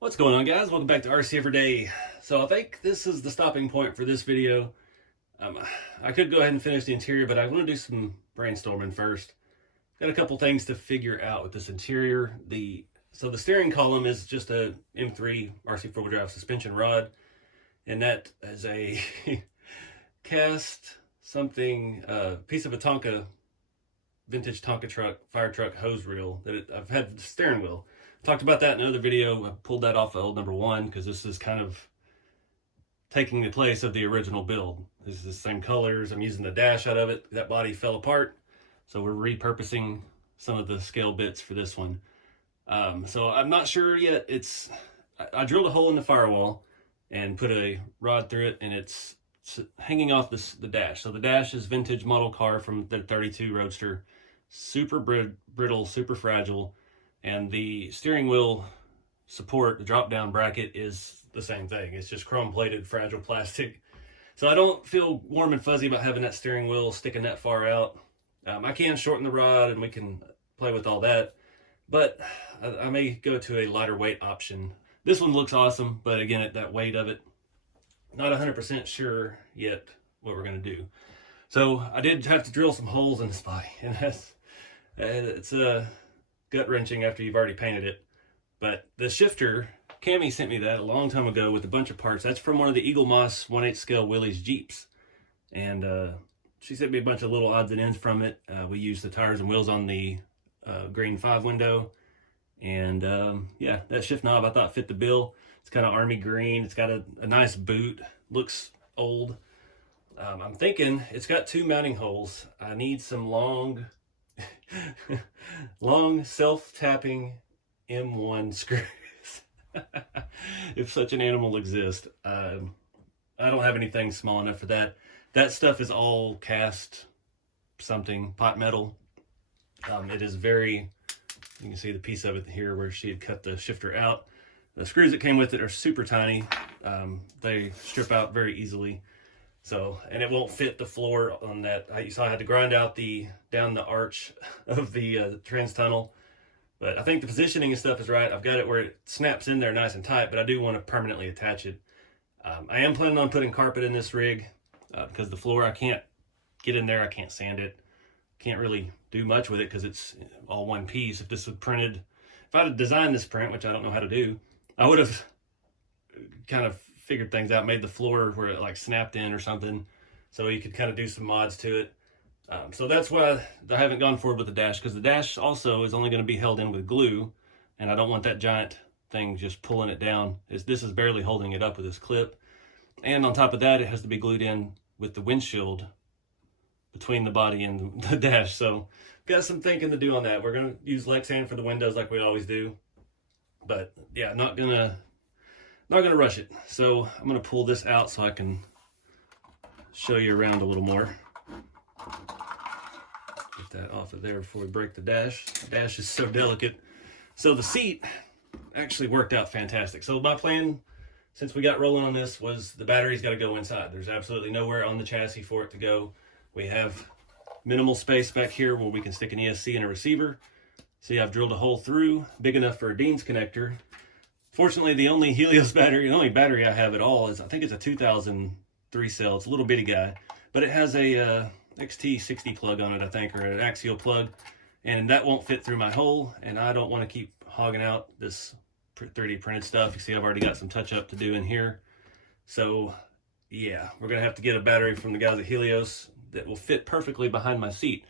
What's going on, guys? Welcome back to RC Everyday. So I think this is the stopping point for this video. I could go ahead and finish the interior, but I want to do some brainstorming first. Got a couple things to figure out with this interior. So the steering column is just a M3 RC four-wheel drive suspension rod, and that is a cast something piece of a Tonka, vintage Tonka truck, fire truck hose reel that I've had the steering wheel. Talked about that in another video. I pulled that off of old number one because this is kind of taking the place of the original build. This is the same colors. I'm using the dash out of it. That body fell apart, so we're repurposing some of the scale bits for this one. So I'm not sure yet. I drilled a hole in the firewall and put a rod through it, and it's hanging off the dash. So the dash is vintage model car from the 32 Roadster. Super brittle, super fragile. And the steering wheel support, the drop down bracket, is the same thing. It's just chrome plated, fragile plastic. So I don't feel warm and fuzzy about having that steering wheel sticking that far out. I can shorten the rod and we can play with all that, but I may go to a lighter weight option. This one looks awesome, but again, that weight of it, not 100% sure yet what we're going to do. So I did have to drill some holes in this body, and it's a gut-wrenching after you've already painted it. But the shifter, Cammie sent me that a long time ago with a bunch of parts. That's from one of the Eagle Moss 1/8 scale Willys Jeeps, and she sent me a bunch of little odds and ends from it. We used the tires and wheels on the green 5 window, and yeah, that shift knob I thought fit the bill. It's kind of army green. It's got a nice boot. Looks old. I'm thinking it's got 2 mounting holes. I need some long self-tapping M1 screws. If such an animal exists. I don't have anything small enough for that. That stuff is all cast something, pot metal. It is very, you can see the piece of it here where she had cut the shifter out. The screws that came with it are super tiny. They strip out very easily. So, and it won't fit the floor on that. You saw I had to grind out down the arch of the trans tunnel. But I think the positioning and stuff is right. I've got it where it snaps in there nice and tight, but I do want to permanently attach it. I am planning on putting carpet in this rig because the floor, I can't get in there. I can't sand it. Can't really do much with it because it's all one piece. If this was printed, if I'd have designed this print, which I don't know how to do, I would have kind of figured things out, made the floor where it like snapped in or something, so you could kind of do some mods to it. So that's why I haven't gone forward with the dash, because the dash also is only going to be held in with glue, and I don't want that giant thing just pulling it down. This is barely holding it up with this clip, and on top of that, it has to be glued in with the windshield between the body and the dash. So got some thinking to do on that. We're going to use Lexan for the windows like we always do, but yeah, not gonna rush it. So I'm gonna pull this out so I can show you around a little more. Get that off of there before we break the dash. The dash is so delicate. So the seat actually worked out fantastic. So my plan, since we got rolling on this, was the battery's got to go inside. There's absolutely nowhere on the chassis for it to go. We have minimal space back here where we can stick an ESC and a receiver. See, I've drilled a hole through big enough for a Dean's connector. Fortunately, the only Helios battery, the only battery I have at all is, I think it's a 2003 cell. It's a little bitty guy, but it has a XT60 plug on it, I think, or an axial plug, and that won't fit through my hole, and I don't want to keep hogging out this 3D printed stuff. You see, I've already got some touch up to do in here. So yeah, we're gonna have to get a battery from the guys at Helios that will fit perfectly behind my seat.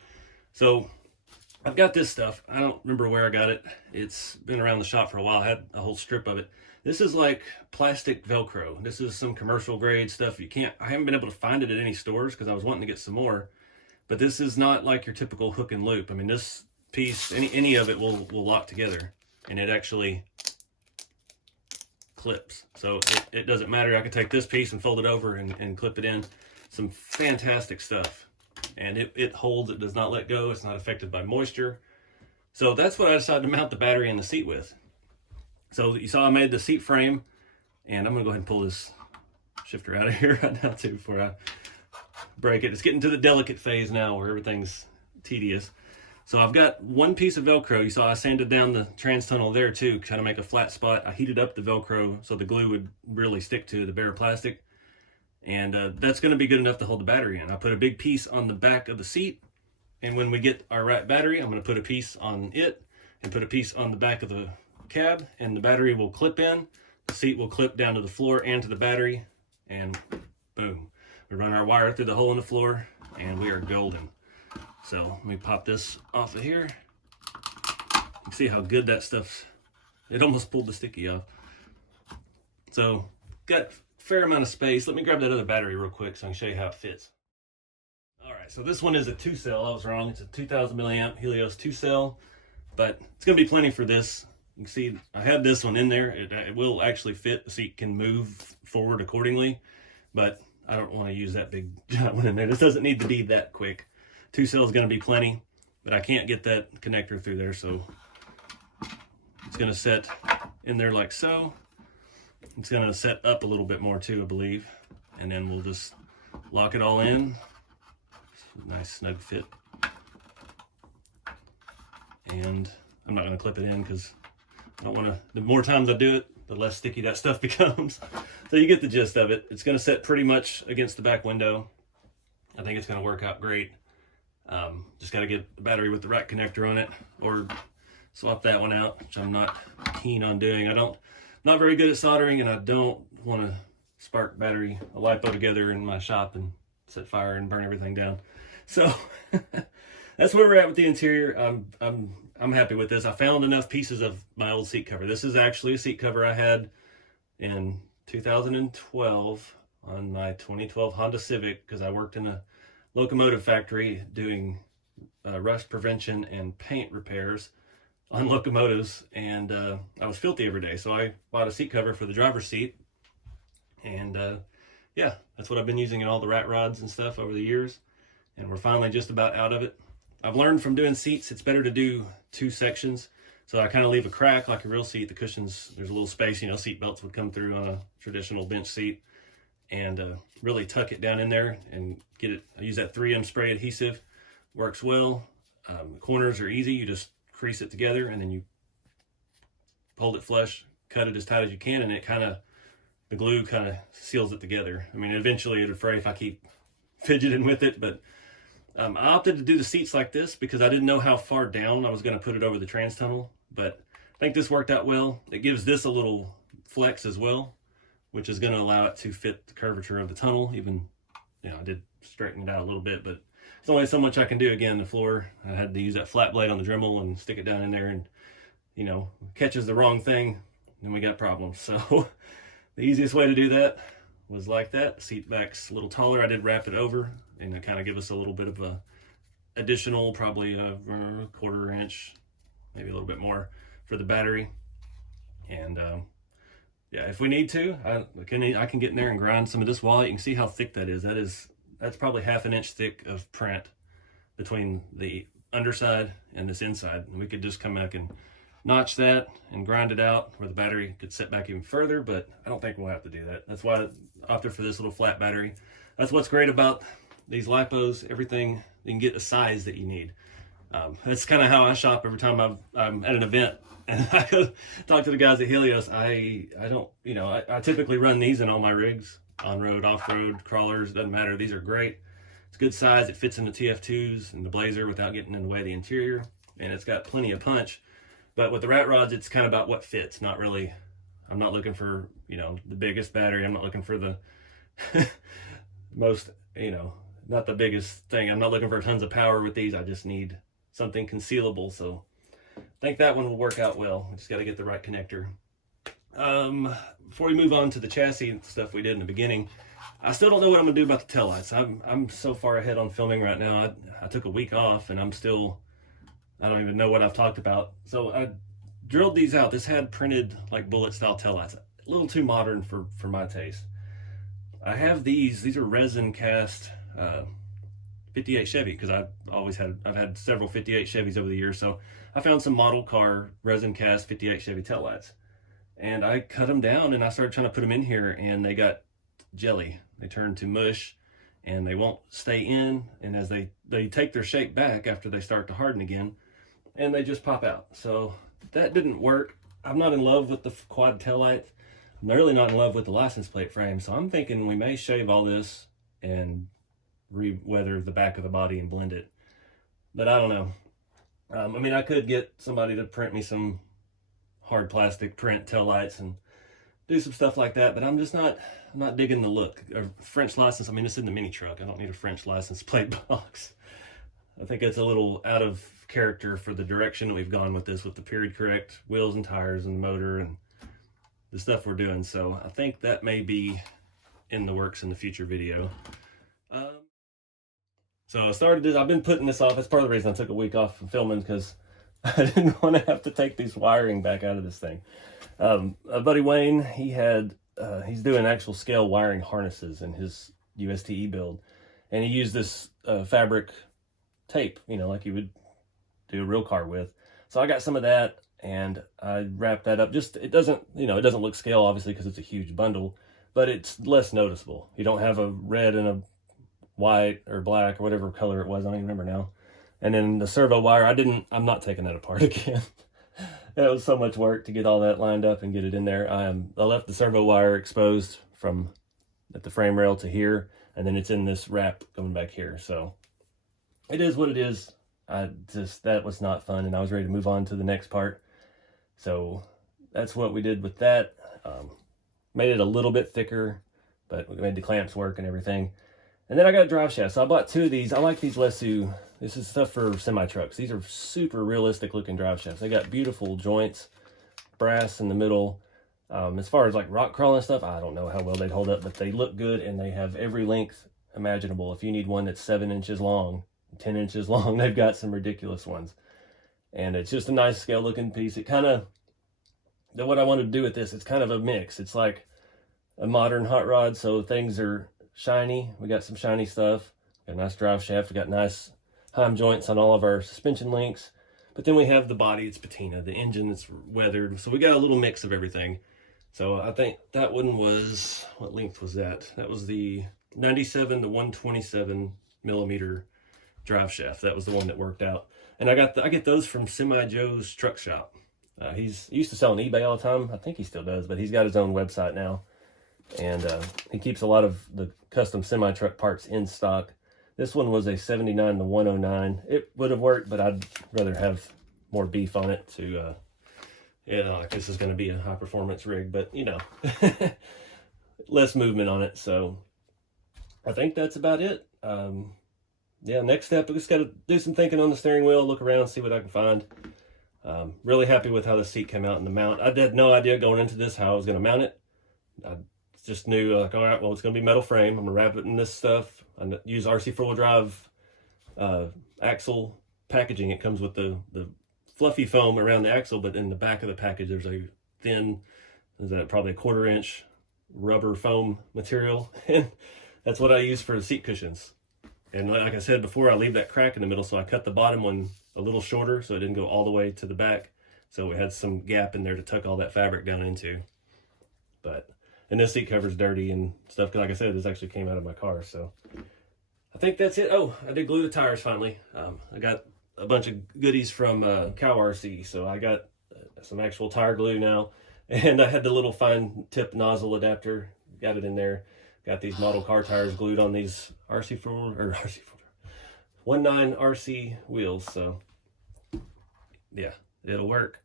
So I've got this stuff. I don't remember where I got it. It's been around the shop for a while. I had a whole strip of it. This is like plastic Velcro. This is some commercial grade stuff. I haven't been able to find it at any stores because I was wanting to get some more. But this is not like your typical hook and loop. I mean, this piece, any of it will lock together, and it actually clips. So it doesn't matter. I can take this piece and fold it over and clip it in. Some fantastic stuff. And it holds, it does not let go, it's not affected by moisture. So that's what I decided to mount the battery in the seat with. So you saw I made the seat frame, and I'm gonna go ahead and pull this shifter out of here right now too before I break it. It's getting to the delicate phase now where everything's tedious. So I've got one piece of Velcro. You saw I sanded down the trans tunnel there too, kind of make a flat spot. I heated up the Velcro so the glue would really stick to the bare plastic. And that's going to be good enough to hold the battery in. I put a big piece on the back of the seat. And when we get our right battery, I'm going to put a piece on it and put a piece on the back of the cab, and the battery will clip in. The seat will clip down to the floor and to the battery, and boom. We run our wire through the hole in the floor, and we are golden. So let me pop this off of here. You can see how good that stuff's, it almost pulled the sticky off. So got a fair amount of space. Let me grab that other battery real quick so I can show you how it fits. All right, so this one is a 2-cell. I was wrong. It's a 2000 milliamp Helios 2-cell, but it's going to be plenty for this. You can see I have this one in there. It will actually fit. The seat can move forward accordingly, but I don't want to use that big giant one in there. This doesn't need to be that quick. 2-cell is going to be plenty, but I can't get that connector through there, so it's going to set in there like so. It's going to set up a little bit more too, I believe, and then we'll just lock it all in. Nice snug fit. And I'm not going to clip it in because I don't want to, the more times I do it, the less sticky that stuff becomes. So you get the gist of it. It's going to set pretty much against the back window. I think it's going to work out great. Just got to get the battery with the right connector on it, or swap that one out, which I'm not keen on doing. Not very good at soldering, and I don't want to spark battery, a LiPo together in my shop and set fire and burn everything down. So that's where we're at with the interior. I'm happy with this. I found enough pieces of my old seat cover. This is actually a seat cover I had in 2012 on my 2012 Honda Civic, because I worked in a locomotive factory doing rust prevention and paint repairs on locomotives, and I was filthy every day. So I bought a seat cover for the driver's seat, and yeah, that's what I've been using in all the rat rods and stuff over the years, and we're finally just about out of it. I've learned from doing seats, it's better to do 2 sections. So I kind of leave a crack like a real seat. The cushions, there's a little space, you know, seat belts would come through on a traditional bench seat, and really tuck it down in there and get it. I use that 3M spray adhesive, works well. The corners are easy. You just crease it together and then you hold it flush, cut it as tight as you can, and it kind of, the glue kind of seals it together. I mean, eventually it'll fray if I keep fidgeting with it, but I opted to do the seats like this because I didn't know how far down I was going to put it over the trans tunnel, but I think this worked out well. It gives this a little flex as well, which is going to allow it to fit the curvature of the tunnel. Even, you know, I did straighten it out a little bit, but there's only so much I can do. Again, the floor, I had to use that flat blade on the Dremel and stick it down in there, and, you know, catches the wrong thing, then we got problems. So the easiest way to do that was like that. Seat back's a little taller. I did wrap it over, and it kind of give us a little bit of a additional, probably a 1/4 inch, maybe a little bit more for the battery. And yeah, if we need to, I can get in there and grind some of this wall. You can see how thick that is. That's probably 1/2 inch thick of print between the underside and this inside. And we could just come back and notch that and grind it out where the battery could set back even further, but I don't think we'll have to do that. That's why I opted for this little flat battery. That's what's great about these LiPos. Everything, you can get the size that you need. That's kind of how I shop every time I'm at an event and I go talk to the guys at Helios. I don't, you know, I typically run these in all my rigs, on-road, off-road, crawlers, doesn't matter. These are great. It's good size. It fits in the TF2s and the Blazer without getting in the way of the interior, and it's got plenty of punch. But with the rat rods, it's kind of about what fits, not really, I'm not looking for, you know, the biggest battery. I'm not looking for the most, you know, not the biggest thing. I'm not looking for tons of power with these. I just need something concealable. So I think that one will work out well. We just got to get the right connector. Before we move on to the chassis and stuff we did in the beginning, I still don't know what I'm gonna do about the taillights. I'm so far ahead on filming right now. I took a week off, and I don't even know what I've talked about. So I drilled these out. This had printed like bullet style taillights, a little too modern for my taste. I have these are resin cast 58 Chevy, because I've had several 58 Chevys over the years. So I found some model car resin cast 58 Chevy taillights, and I cut them down and I started trying to put them in here, and they got jelly. They turned to mush, and they won't stay in, and as they take their shape back after they start to harden again, and they just pop out. So that didn't work. I'm not in love with the quad tail light. I'm really not in love with the license plate frame, so I'm thinking we may shave all this and re-weather the back of the body and blend it. But I don't know. I mean, I could get somebody to print me some hard plastic print tail lights and do some stuff like that, but I'm not digging the look. A French license, I mean, it's in the mini truck. I don't need a French license plate box. I think it's a little out of character for the direction that we've gone with this, with the period correct wheels and tires and motor and the stuff we're doing. So I think that may be in the works in the future video. So I started this, I've been putting this off. That's part of the reason I took a week off from filming, because I didn't want to have to take these wiring back out of this thing. A buddy Wayne, he's doing actual scale wiring harnesses in his USTE build. And he used this fabric tape, you know, like you would do a real car with. So I got some of that and I wrapped that up. Just, it doesn't look scale obviously because it's a huge bundle, but it's less noticeable. You don't have a red and a white or black or whatever color it was, I don't even remember now. And then the servo wire, I'm not taking that apart again. It was so much work to get all that lined up and get it in there. I left the servo wire exposed from at the frame rail to here, and then it's in this wrap going back here. So it is what it is. That was not fun, and I was ready to move on to the next part. So that's what we did with that. Made it a little bit thicker, but we made the clamps work and everything. And then I got a drive shaft. So I bought 2 of these. I like these Lesu. This is stuff for semi-trucks. These are super realistic looking drive shafts. They got beautiful joints, brass in the middle. As far as like rock crawling stuff, I don't know how well they'd hold up, but they look good and they have every length imaginable. If you need one that's 7 inches long, 10 inches long, they've got some ridiculous ones. And it's just a nice scale looking piece. It kind of, what I wanted to do with this, it's kind of a mix. It's like a modern hot rod, so things are shiny. We got some shiny stuff. Got a nice drive shaft. We got nice heim joints on all of our suspension links. But then we have the body, it's patina. The engine, it's weathered. So we got a little mix of everything. So I think that one was, what length was that? That was the 97 to 127 millimeter drive shaft. That was the one that worked out. And I get those from Semi Joe's truck shop. He used to sell on eBay all the time. I think he still does, but he's got his own website now. And he keeps a lot of the custom semi-truck parts in stock. This one was a 79 to 109. It would have worked, but I'd rather have more beef on it to, like this is going to be a high-performance rig, but, you know, less movement on it. So I think that's about it. Yeah, next step, we just got to do some thinking on the steering wheel, look around, see what I can find. Really happy with how the seat came out and the mount. I had no idea going into this how I was going to mount it. I just knew, like, all right, well, it's going to be metal frame. I'm going to wrap it in this stuff. I use RC four-wheel drive axle packaging. It comes with the fluffy foam around the axle, but in the back of the package, there's a thin, is that probably a 1/4 inch rubber foam material. And that's what I use for the seat cushions. And like I said before, I leave that crack in the middle, so I cut the bottom one a little shorter so it didn't go all the way to the back. So we had some gap in there to tuck all that fabric down into. And this seat cover's dirty and stuff. Like I said, this actually came out of my car. So I think that's it. Oh, I did glue the tires finally. I got a bunch of goodies from Cow RC. So I got some actual tire glue now. And I had the little fine tip nozzle adapter. Got it in there. Got these model car tires glued on these RC19 RC wheels. So yeah, it'll work.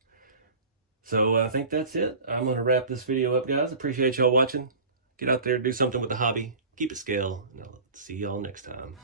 So I think that's it. I'm going to wrap this video up, guys. Appreciate y'all watching. Get out there, do something with the hobby. Keep it scale, and I'll see y'all next time.